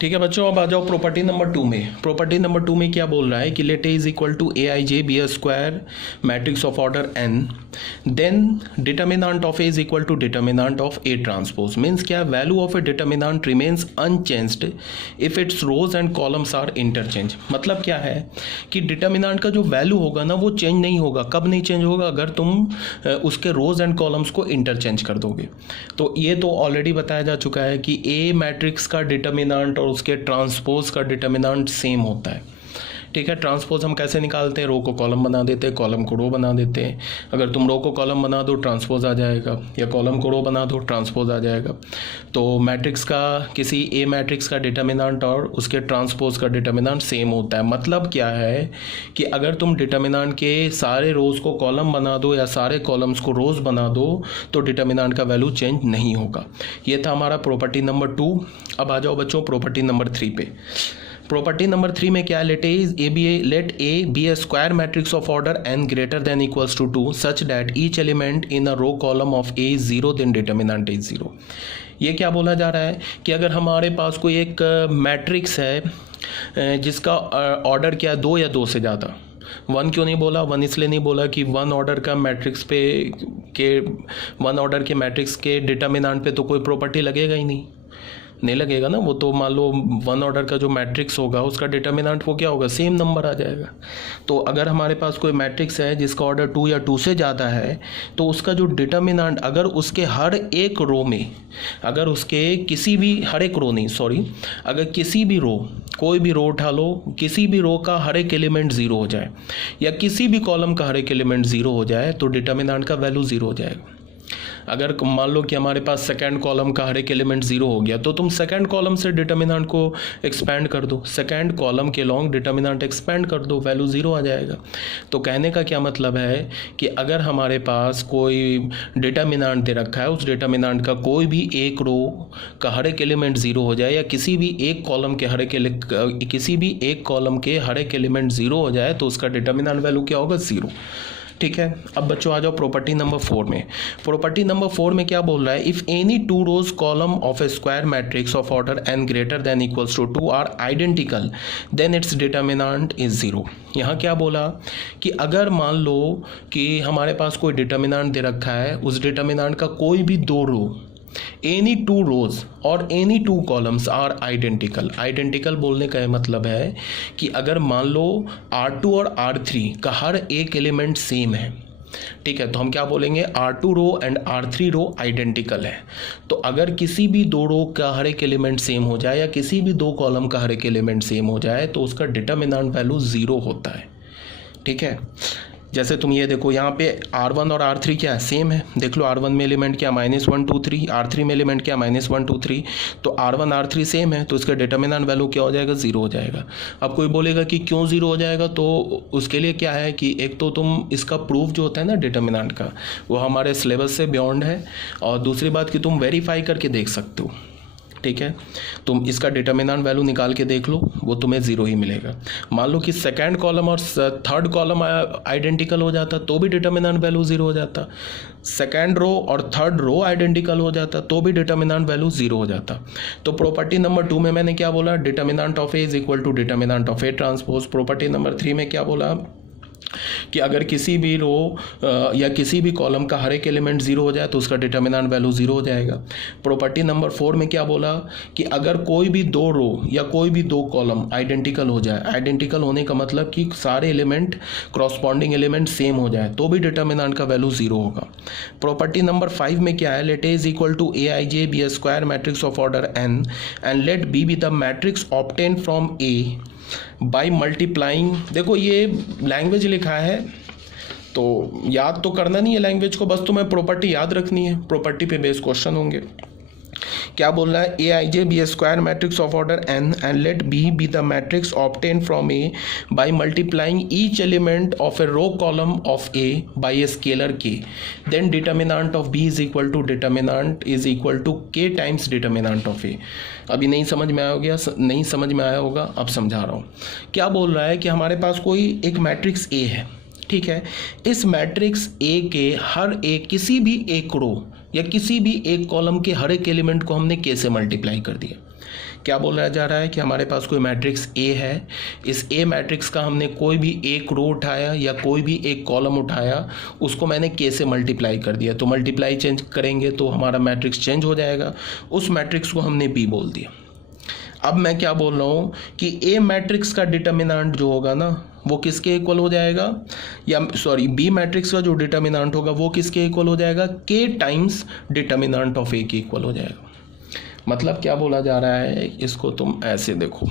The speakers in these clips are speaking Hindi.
ठीक है बच्चों, अब आ जाओ प्रॉपर्टी नंबर 2 में। प्रॉपर्टी नंबर 2 में क्या बोल रहा है कि let A is equal to A I J B square matrix of order N, then determinant of A is equal to determinant of A transpose. Means क्या, value of a determinant remains unchanged if its rows and columns are interchange. मतलब क्या है कि डिटर्मिनेंट का जो वैल्यू होगा ना वो चेंज नहीं होगा। कब नहीं चेंज होगा? अगर तुम उसके रोज एंड कॉलम्स को इंटरचेंज कर दोगे। तो ये तो ऑलरेडी बताया जा चुका है कि ए मैट्रिक्स का डिटर्मिनेंट और उसके ट्रांसपोज का डिटर्मिनेंट सेम होता है। ठीक है, ट्रांसपोज हम कैसे निकालते हैं? रो को कॉलम बना देते हैं, कॉलम को रो बना देते हैं। अगर तुम रो को कॉलम बना दो ट्रांसपोज आ जाएगा, या कॉलम को रो बना दो ट्रांसपोज आ जाएगा। तो मैट्रिक्स का, किसी ए मैट्रिक्स का डिटर्मिनेंट और उसके ट्रांसपोज का डिटर्मिनेंट सेम होता है। मतलब क्या है कि अगर तुम डिटर्मिनेंट के सारे रोज को कॉलम बना दो या सारे कॉलम्स को रोज बना दो तो डिटर्मिनेंट का वैल्यू चेंज नहीं होगा। ये था हमारा प्रॉपर्टी नंबर 2। अब आ जाओ बच्चों प्रॉपर्टी नंबर 3 पे। प्रॉपर्टी नंबर 3 में क्या है? Let A be a square matrix of order n greater than equals to 2 such that each element in a row column of A is 0 then determinant is 0। ये क्या बोला जा रहा है कि अगर हमारे पास कोई एक मैट्रिक्स है जिसका ऑर्डर क्या है, 2 या 2 से ज़्यादा। 1 क्यों नहीं बोला? 1 इसलिए नहीं बोला कि 1 ऑर्डर का मैट्रिक्स पे के 1 ऑर्डर के मैट्रिक्स के डिटर्मिनेंट पे तो कोई प्रॉपर्टी लगेगा ही नहीं लगेगा ना। वो तो मान लो 1 ऑर्डर का जो मैट्रिक्स होगा उसका डिटर्मिनेंट वो क्या होगा? सेम नंबर आ जाएगा। तो अगर हमारे पास कोई मैट्रिक्स है जिसका ऑर्डर 2 या 2 से ज़्यादा है तो उसका जो डिटर्मिनेंट, अगर उसके हर एक रो में, अगर उसके किसी भी, हर एक रो नहीं सॉरी, अगर किसी भी रो, कोई भी रो उठा लो, किसी भी रो का हर एक एलिमेंट 0 हो जाए या किसी भी कॉलम का हर एक एलिमेंट 0 हो जाए तो डिटर्मिनेंट का वैल्यू 0 हो जाएगा। अगर मान लो कि हमारे पास सेकंड कॉलम का हर एक एलिमेंट 0 हो गया तो तुम सेकंड कॉलम से डिटर्मिनेंट को एक्सपेंड कर दो, सेकंड कॉलम के लॉन्ग डिटर्मिनेंट एक्सपेंड कर दो, वैल्यू 0 आ जाएगा। तो कहने का क्या मतलब है कि अगर हमारे पास कोई डिटर्मिनेंट दे रखा है, उस डिटर्मिनेंट का कोई भी एक रो का हर एक एलिमेंट 0 हो जाए या किसी भी एक कॉलम के हर एक एलिमेंट 0 हो जाए तो उसका डिटर्मिनेंट वैल्यू क्या होगा? 0। ठीक है, अब बच्चों आ जाओ प्रॉपर्टी नंबर 4 में। प्रॉपर्टी नंबर 4 में क्या बोल रहा है? If any 2 rows column of A square matrix of order n greater than equals to 2 are identical then its determinant is 0। यहाँ क्या बोला कि अगर मान लो कि हमारे पास कोई डिटर्मिनेंट दे रखा है, उस डिटर्मिनेंट का कोई भी 2 रो, एनी 2 रोज और any 2 columns are identical. Identical बोलने का मतलब है कि अगर मान लो R2 और R3 का हर एक एलिमेंट सेम है, ठीक है, तो हम क्या बोलेंगे? R2 row and R3 row identical है। तो अगर किसी भी 2 रो का हर एक एलिमेंट सेम हो जाए या किसी भी 2 कॉलम का हर एक एलिमेंट सेम हो जाए तो उसका डिटर्मिनेंट वैल्यू 0 होता है। ठीक है, जैसे तुम ये देखो यहाँ पे R1 और R3 क्या है? सेम है। देख लो R1 में एलिमेंट क्या? -1 2 3। R3 में एलिमेंट क्या? -1 2 3। तो R1 R3 सेम है तो इसका डिटर्मिनेंट वैल्यू क्या हो जाएगा? 0 हो जाएगा। अब कोई बोलेगा कि क्यों 0 हो जाएगा? तो उसके लिए क्या है कि एक तो तुम इसका प्रूफ जो होता है ना डिटर्मिनेंट का, वो हमारे सिलेबस से बियॉन्ड है, और दूसरी बात कि तुम वेरीफाई करके देख सकते हो। ठीक है, तुम इसका डिटर्मिनेंट वैल्यू निकाल के देख लो, वो तुम्हें 0 ही मिलेगा। मान लो कि सेकंड कॉलम और थर्ड कॉलम आइडेंटिकल हो जाता तो भी डिटर्मिनेंट वैल्यू 0 हो जाता, सेकंड रो और थर्ड रो आइडेंटिकल हो जाता तो भी डिटर्मिनेंट वैल्यू 0 हो जाता। तो प्रॉपर्टी नंबर 2 में मैंने क्या बोला? Determinant of A is equal to determinant of A transpose. Property number 3 में क्या बोला कि अगर किसी भी रो या किसी भी कॉलम का हर एक एलिमेंट 0 हो जाए तो उसका डिटर्मिनेंट वैल्यू 0 हो जाएगा। प्रॉपर्टी नंबर 4 में क्या बोला कि अगर कोई भी 2 रो या कोई भी 2 कॉलम आइडेंटिकल हो जाए, आइडेंटिकल होने का मतलब कि सारे एलिमेंट, क्रॉसपॉन्डिंग एलिमेंट सेम हो जाए तो भी डिटर्मिनेंट का वैल्यू 0 होगा। प्रॉपर्टी नंबर 5 में क्या है? Let A is equal to A I J be a square matrix of order n and let B be the matrix obtain from A by multiplying. देखो ये लैंग्वेज लिखा है तो याद तो करना नहीं है लैंग्वेज को, बस तुम्हें प्रॉपर्टी याद रखनी है। प्रॉपर्टी पे बेस्ड क्वेश्चन होंगे। क्या बोल रहा है? A I J be a square matrix of order n and let B be the matrix obtain from A by multiplying each element of a row column of A by a scalar k, then determinant of B is equal to determinant is equal to k times determinant of A. अभी नहीं समझ में आया होगा, अब समझा रहा हूँ। क्या बोल रहा है कि हमारे पास कोई एक मैट्रिक्स ए है, ठीक है, इस मैट्रिक्स ए के हर एक, किसी भी एक रो या किसी भी एक कॉलम के हर एक एलिमेंट को हमने के से मल्टीप्लाई कर दिया। क्या बोला जा रहा है कि हमारे पास कोई मैट्रिक्स ए है, इस ए मैट्रिक्स का हमने कोई भी एक रो उठाया या कोई भी एक कॉलम उठाया, उसको मैंने के से मल्टीप्लाई कर दिया, तो मल्टीप्लाई चेंज करेंगे तो हमारा मैट्रिक्स चेंज हो जाएगा, उस मैट्रिक्स को हमने बी बोल दिया। अब मैं क्या बोल रहा हूँ कि ए मैट्रिक्स का डिटर्मिनेंट जो होगा ना वो किसके इक्वल हो जाएगा, या सॉरी बी मैट्रिक्स का जो डिटर्मिनेंट होगा वो किसके इक्वल हो जाएगा, के टाइम्स डिटर्मिनेंट ऑफ ए के इक्वल हो जाएगा। मतलब क्या बोला जा रहा है, इसको तुम ऐसे देखो,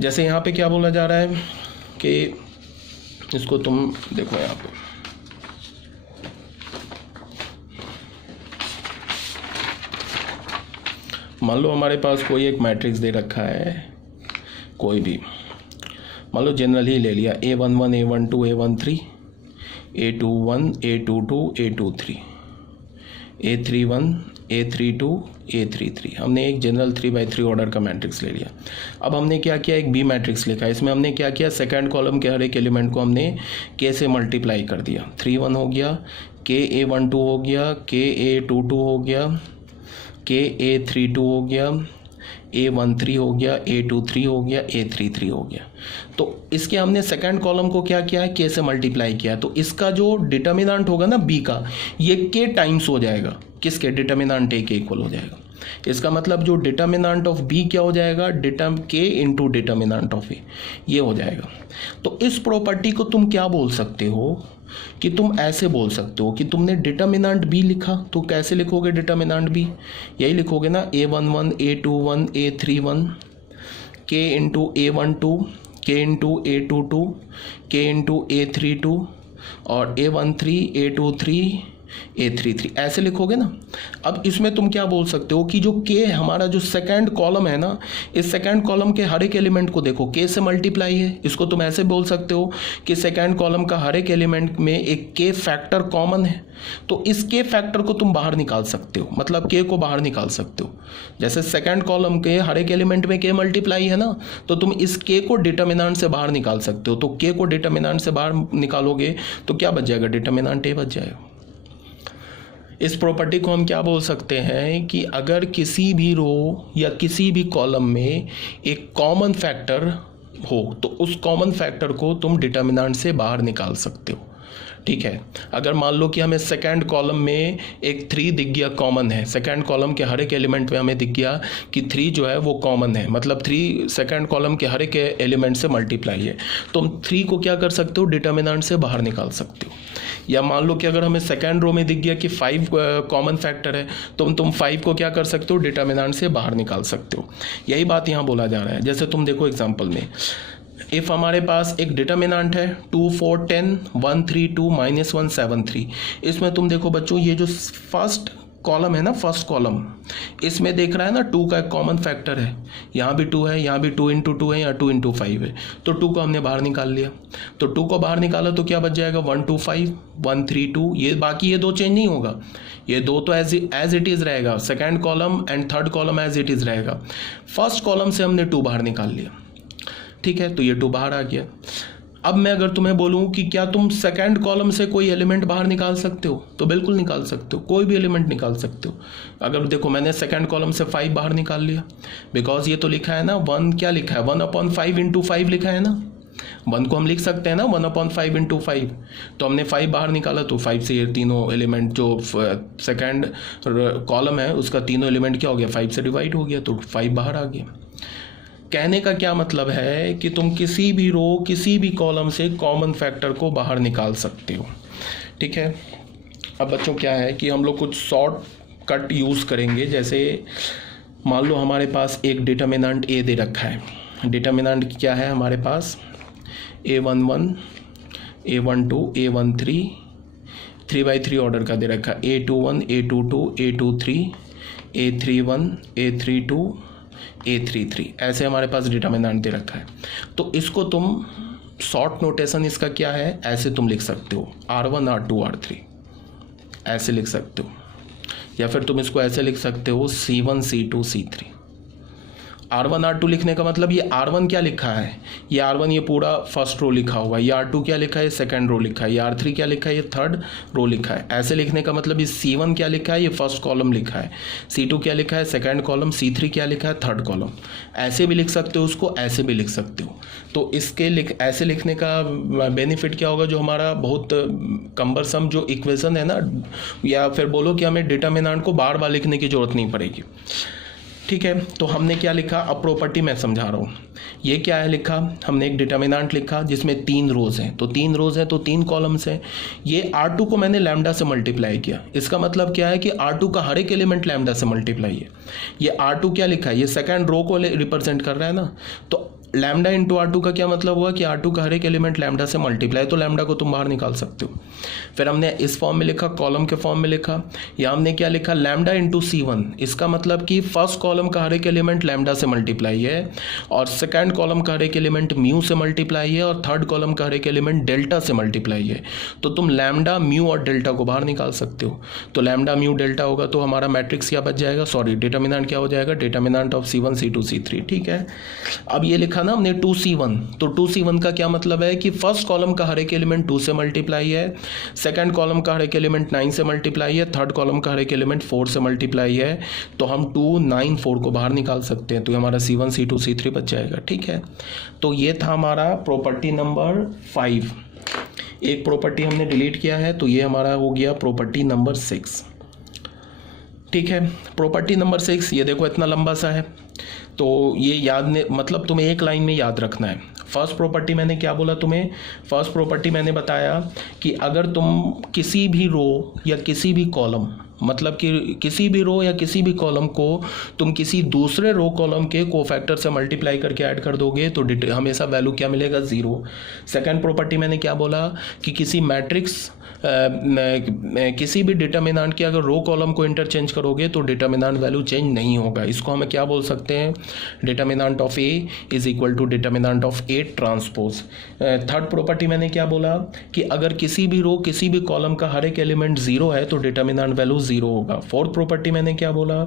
जैसे यहाँ पे क्या बोला जा रहा है कि इसको तुम देखो यहाँ पे, मान लो हमारे पास कोई एक मैट्रिक्स दे रखा है, कोई भी मान लो जनरल ही ले लिया, A11 A12 A13 A21 A22 A23 A31 A32 A33, हमने एक जनरल 3x3 ऑर्डर का मैट्रिक्स ले लिया। अब हमने क्या किया, एक बी मैट्रिक्स लिखा, इसमें हमने क्या किया, सेकंड कॉलम के हर एक एलिमेंट को हमने के से मल्टीप्लाई कर दिया, 3 1 हो गया, के A12 हो गया, के A22 हो गया, के A32 हो गया, A13 हो गया, A23 हो गया, A33 हो गया। तो इसके हमने सेकंड कॉलम को क्या किया है, के से मल्टीप्लाई किया, तो इसका जो डिटर्मिनेंट होगा ना बी का, ये के टाइम्स हो जाएगा, किसके, डिटर्मिनेंट ए के इक्वल हो जाएगा। इसका मतलब जो डिटर्मिनेंट ऑफ बी क्या हो जाएगा, के इंटू डिटर्मिनेंट ऑफ ए, ये हो जाएगा। तो इस प्रॉपर्टी को तुम क्या बोल सकते हो कि तुम ऐसे बोल सकते हो कि तुमने डिटर्मिनेंट बी लिखा, तो कैसे लिखोगे डिटर्मिनेंट बी, यही लिखोगे ना, A11 A21 A31 के इंटू A12 के इंटू A22 के इंटू A32 और A13 A23 A33, ऐसे लिखोगे ना। अब इसमें तुम क्या बोल सकते हो कि जो के हमारा जो सेकंड कॉलम है ना, इस सेकंड कॉलम के हर एक एलिमेंट को देखो के से मल्टीप्लाई है, इसको तुम ऐसे बोल सकते हो कि सेकंड कॉलम का हर एक एलिमेंट में एक के फैक्टर कॉमन है, तो इस के फैक्टर को तुम बाहर निकाल सकते हो, मतलब के को बाहर निकाल सकते हो। जैसे सेकंड कॉलम के हर एक एलिमेंट में के मल्टीप्लाई है ना, तो तुम इस के को डिटर्मिनेंट से बाहर निकाल सकते हो, तो के को डिटर्मिनेंट से बाहर निकालोगे तो क्या बच जाएगा, डिटर्मिनेंट ए बच जाएगा। इस प्रॉपर्टी को हम क्या बोल सकते हैं कि अगर किसी भी रो या किसी भी कॉलम में एक कॉमन फैक्टर हो तो उस कॉमन फैक्टर को तुम डिटर्मिनेंट से बाहर निकाल सकते हो। ठीक है, अगर मान लो कि हमें सेकंड कॉलम में एक 3 दिख गया, कॉमन है, सेकंड कॉलम के हर एक एलिमेंट में हमें दिख गया कि 3 जो है वो कॉमन है, मतलब 3 सेकंड कॉलम के हर एक एलिमेंट से मल्टीप्लाई है, तो हम 3 को क्या कर सकते हो, डिटर्मिनेंट से बाहर निकाल सकते हो। या मान लो कि अगर हमें सेकंड रो में दिख गया कि 5 कॉमन फैक्टर है, तो तुम 5 को क्या कर सकते हो, डिटर्मिनेंट से बाहर निकाल सकते हो। यही बात यहाँ बोला जा रहा है। जैसे तुम देखो एग्जाम्पल में, इफ़ हमारे पास एक डिटर्मिनेंट है 2 4 10 1 3 2 -1 7 3, इसमें तुम देखो बच्चों ये जो फर्स्ट कॉलम है ना, फर्स्ट कॉलम, इसमें देख रहा है ना 2 का एक कॉमन फैक्टर है, यहाँ भी 2 है, यहाँ भी 2 × 2 है, यहाँ 2 × 5 है, तो 2 को हमने बाहर निकाल लिया। तो 2 को बाहर निकाला तो क्या बच जाएगा, 1 2 5 1 3 2, ये बाकी ये 2 चेंज नहीं होगा, ये 2 तो एज इट इज़ रहेगा, second column and third column as it is रहेगा। फर्स्ट कॉलम से हमने 2 बाहर निकाल लिया, ठीक है, तो ये 2 बाहर आ गया। अब मैं अगर तुम्हें बोलूं कि क्या तुम सेकंड कॉलम से कोई एलिमेंट बाहर निकाल सकते हो, तो बिल्कुल निकाल सकते हो, कोई भी एलिमेंट निकाल सकते हो। अगर देखो मैंने सेकंड कॉलम से 5 बाहर निकाल लिया, बिकॉज ये तो लिखा है ना 1, क्या लिखा है, 1/5 × 5 लिखा है ना, 1 को हम लिख सकते हैं ना 1/5 × 5, तो हमने 5 बाहर निकाला, तो 5 से ये तीनों एलिमेंट जो सेकंड कॉलम है उसका तीनों एलिमेंट क्या हो गया, 5 से डिवाइड हो गया, तो 5 बाहर आ गया। कहने का क्या मतलब है कि तुम किसी भी रो किसी भी कॉलम से कॉमन फैक्टर को बाहर निकाल सकते हो। ठीक है, अब बच्चों क्या है कि हम लोग कुछ शॉर्ट कट यूज़ करेंगे। जैसे मान लो हमारे पास एक डिटर्मिनेंट ए दे रखा है, डिटर्मिनेंट क्या है हमारे पास, A11 A12 A13 3x3 order का दे रखा है, A21 A22 A23 A31 A32 A33, ऐसे हमारे पास डिटर्मिनेंट दे रखा है। तो इसको तुम शॉर्ट नोटेशन इसका क्या है, ऐसे तुम लिख सकते हो R1 R2 R3, ऐसे लिख सकते हो, या फिर तुम इसको ऐसे लिख सकते हो C1 C2 C3, R1 R2 लिखने का मतलब ये R1 क्या लिखा है, ये R1 ये पूरा फर्स्ट रो लिखा हुआ है, ये R2 क्या लिखा है, ये सेकंड रो लिखा है, ये R3 क्या लिखा है, ये थर्ड रो लिखा है। ऐसे लिखने का मतलब ये C1 क्या लिखा है, ये फर्स्ट कॉलम लिखा है, C2 क्या लिखा है, सेकंड कॉलम, C3 क्या लिखा है, थर्ड कॉलम। ऐसे भी लिख सकते हो उसको, ऐसे भी लिख सकते हो। तो इसके ऐसे लिखने का बेनिफिट क्या होगा, जो हमारा बहुत कम्बरसम जो इक्वेशन है ना, या फिर बोलो कि हमें डिटर्मिनेंट को बार बार लिखने की जरूरत नहीं पड़ेगी। ठीक है, तो हमने क्या लिखा, अब प्रॉपर्टी मैं समझा रहा हूँ। ये क्या है लिखा, हमने एक डिटर्मिनेंट लिखा जिसमें 3 रोज हैं, तो 3 रोज हैं तो 3 कॉलम्स हैं। ये R2 को मैंने लैम्डा से मल्टीप्लाई किया, इसका मतलब क्या है कि R2 का हर एक एलिमेंट लैम्डा से मल्टीप्लाई है। ये R2 क्या लिखा है, ये सेकंड रो को रिप्रेजेंट कर रहा है ना, तो लैम्डा इंटू R2 का क्या मतलब हुआ कि R2 का हर एक एलिमेंट लैम्डा से मल्टीप्लाई, तो लैम्डा को तुम बाहर निकाल सकते हो। फिर हमने इस फॉर्म में लिखा, कॉलम के फॉर्म में लिखा, या हमने क्या लिखा, लैम्डा इंटू C1। इसका मतलब कि फर्स्ट कॉलम का हर एक एलिमेंट लैम्डा से मल्टीप्लाई है, और सेकंड कॉलम का हर एक एलिमेंट म्यू से मल्टीप्लाई है, और थर्ड कॉलम का हर एक एलिमेंट डेल्टा से मल्टीप्लाई है। तो तुम लैम्डा, म्यू और डेल्टा को बाहर निकाल सकते हो। तो लैम्डा म्यू डेल्टा होगा तो हमारा मैट्रिक्स क्या बच जाएगा, सॉरी डिटर्मिनेंट क्या हो जाएगा, determinant of C1 C2 C3। ठीक है, अब ये लिखा ना हमने 2C1, तो 2C1 का क्या मतलब है कि फर्स्ट कॉलम का हर एक एलिमेंट 2 से मल्टीप्लाई है, सेकंड कॉलम का हर एक एलिमेंट 9 से मल्टीप्लाई है, थर्ड कॉलम का हर एक एलिमेंट 4 से मल्टीप्लाई है। तो हम 2 9 4 को बाहर निकाल सकते हैं, तो हमारा C1 C2 C3 बच जाएगा। ठीक है, तो ये था हमारा प्रॉपर्टी नंबर 5। एक प्रॉपर्टी हमने डिलीट किया है, तो ये हमारा हो गया प्रॉपर्टी नंबर 6। ठीक है, प्रॉपर्टी नंबर 6, ये देखो इतना लंबा सा है, तो ये मतलब तुम्हें एक लाइन में याद रखना है। फर्स्ट प्रॉपर्टी मैंने क्या बोला तुम्हें, फर्स्ट प्रॉपर्टी मैंने बताया कि अगर तुम किसी भी रो या किसी भी कॉलम, मतलब कि किसी भी रो या किसी भी कॉलम को तुम किसी दूसरे रो कॉलम के कोफैक्टर से मल्टीप्लाई करके ऐड कर दोगे तो हमेशा वैल्यू क्या मिलेगा, 0। सेकंड प्रॉपर्टी मैंने क्या बोला कि किसी मैट्रिक्स किसी भी डिटर्मिनेंट के अगर रो कॉलम को इंटरचेंज करोगे तो डिटर्मिनेंट वैल्यू चेंज नहीं होगा। इसको हम क्या बोल सकते हैं, determinant of A is equal to determinant of A transpose. Third property मैंने क्या बोला कि अगर किसी भी रो किसी भी कॉलम का हर एक एलिमेंट 0 है तो डिटर्मिनेंट वैल्यू 0 होगा। फोर्थ प्रॉपर्टी मैंने क्या बोला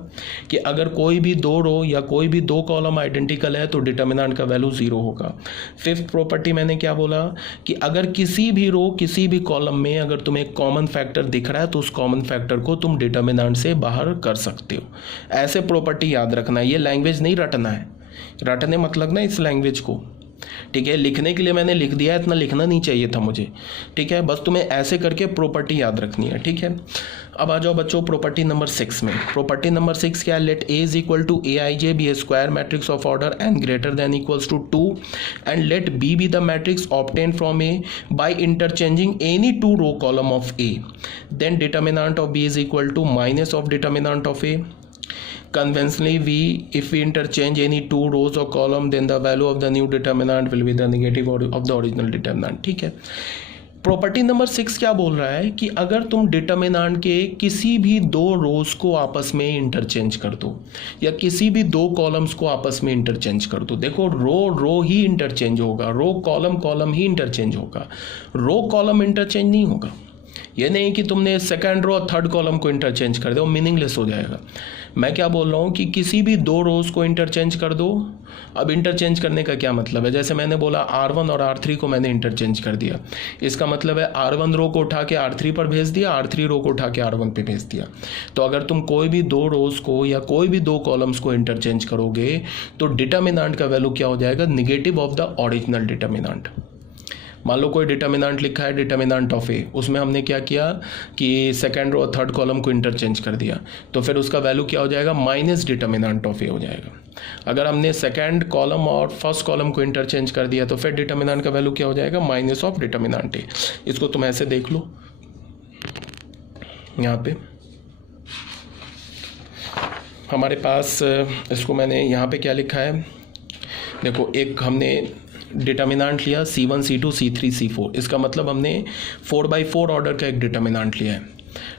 कि अगर कोई भी 2 रो या कोई भी 2 कॉलम आइडेंटिकल है तो डिटर्मिनेंट का वैल्यू 0 होगा। फिफ्थ प्रॉपर्टी मैंने क्या बोला कि अगर किसी भी रो किसी भी कॉलम में अगर तुम्हें एक कॉमन फैक्टर दिख रहा है तो उस कॉमन फैक्टर को तुम डिटर्मिनेंट से बाहर कर सकते हो। ऐसे प्रॉपर्टी याद रखना है, ये लैंग्वेज नहीं रटना है, रटने मत लगना इस लैंग्वेज को। ठीक है, लिखने के लिए मैंने लिख दिया, इतना लिखना नहीं चाहिए था मुझे। ठीक है, बस तुम्हें ऐसे करके प्रॉपर्टी याद रखनी है। ठीक है, अब आ जाओ बच्चों प्रॉपर्टी नंबर 6 में। प्रॉपर्टी नंबर 6 क्या है, let A is equal to aij be a square matrix of order n greater than equals to 2 and let B be the matrix obtain from A by interchanging any 2 row column of A, then determinant of B is equal to minus of determinant of A. Conventionally, if we interchange any 2 rows or column, then the value of the new determinant will be the negative of the original determinant। ठीक है, प्रॉपर्टी नंबर 6 क्या बोल रहा है कि अगर तुम डिटर्मिनेंट के किसी भी 2 रोज को आपस में इंटरचेंज कर दो या किसी भी 2 कॉलम्स को आपस में इंटरचेंज कर दो। देखो रो ही इंटरचेंज होगा, रो कॉलम ही इंटरचेंज होगा, रो कॉलम इंटरचेंज नहीं होगा। ये नहीं कि तुमने सेकंड रो और थर्ड कॉलम को इंटरचेंज कर दो, मीनिंगलेस हो जाएगा। मैं क्या बोल रहा हूँ कि किसी भी 2 रोज को इंटरचेंज कर दो। अब इंटरचेंज करने का क्या मतलब है, जैसे मैंने बोला R1 और R3 को मैंने इंटरचेंज कर दिया, इसका मतलब है R1 रो को उठा के R3 पर भेज दिया, R3 रो को उठा के R1 पे भेज दिया। तो अगर तुम कोई भी 2 रोज को या कोई भी 2 कॉलम्स को इंटरचेंज करोगे तो डिटर्मिनेंट का वैल्यू क्या हो जाएगा, negative of the original determinant. मान लो कोई डिटर्मिनेंट लिखा है डिटर्मिनेंट ऑफ ए, उसमें हमने क्या किया कि सेकंड रो और थर्ड कॉलम को इंटरचेंज कर दिया, तो फिर उसका वैल्यू क्या हो जाएगा, माइनस डिटर्मिनेंट ऑफ ए हो जाएगा। अगर हमने सेकंड कॉलम और फर्स्ट कॉलम को इंटरचेंज कर दिया तो फिर डिटर्मिनेंट का वैल्यू क्या हो जाएगा, माइनस ऑफ डिटर्मिनेंट ए। इसको तुम ऐसे देख लो, यहाँ पे हमारे पास इसको मैंने यहाँ पे क्या लिखा है, देखो एक हमने डिटर्मिनेंट लिया C1 C2 C3 C4, इसका मतलब हमने 4/4 ऑर्डर का एक डिटर्मिनेंट लिया है।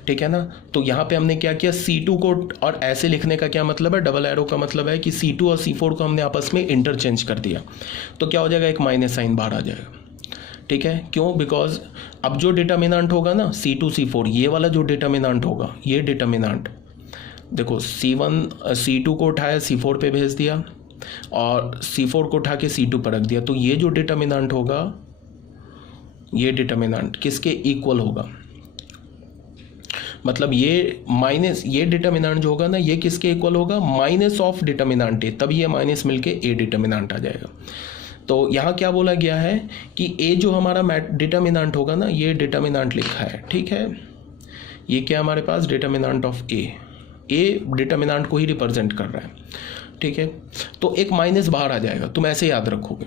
ठीक है ना, तो यहाँ पे हमने क्या किया, C2 को, और ऐसे लिखने का क्या मतलब है, डबल एरो का मतलब है कि C2 और C4 को हमने आपस में इंटरचेंज कर दिया, तो क्या हो जाएगा, एक माइनस साइन बाहर आ जाएगा। ठीक है, क्यों, बिकॉज अब जो डिटर्मिनेंट होगा ना C2 C4, ये वाला जो डिटर्मिनेंट होगा, ये डिटर्मिनेंट देखो C1 C2 को उठाया C4 पे भेज दिया, और C4 को उठा के C2 पर रख दिया, तो ये जो डिटर्मिनेंट होगा, ये डिटर्मिनेंट किसके इक्वल होगा, मतलब ये माइनस, ये डिटर्मिनेंट जो होगा ना, ये किसके इक्वल होगा, माइनस ऑफ डिटर्मिनेंट ए, तब ये माइनस मिलके ए डिटर्मिनेंट आ जाएगा। तो यहाँ क्या बोला गया है कि ए जो हमारा डिटर्मिनेंट होगा ना, ये डिटर्मिनेंट लिखा है, ठीक है, ये क्या हमारे पास डिटर्मिनेंट ऑफ ए डिटर्मिनेंट को ही रिप्रेजेंट कर रहा है, ठीक है। तो एक माइनस बाहर आ जाएगा, तुम ऐसे याद रखोगे।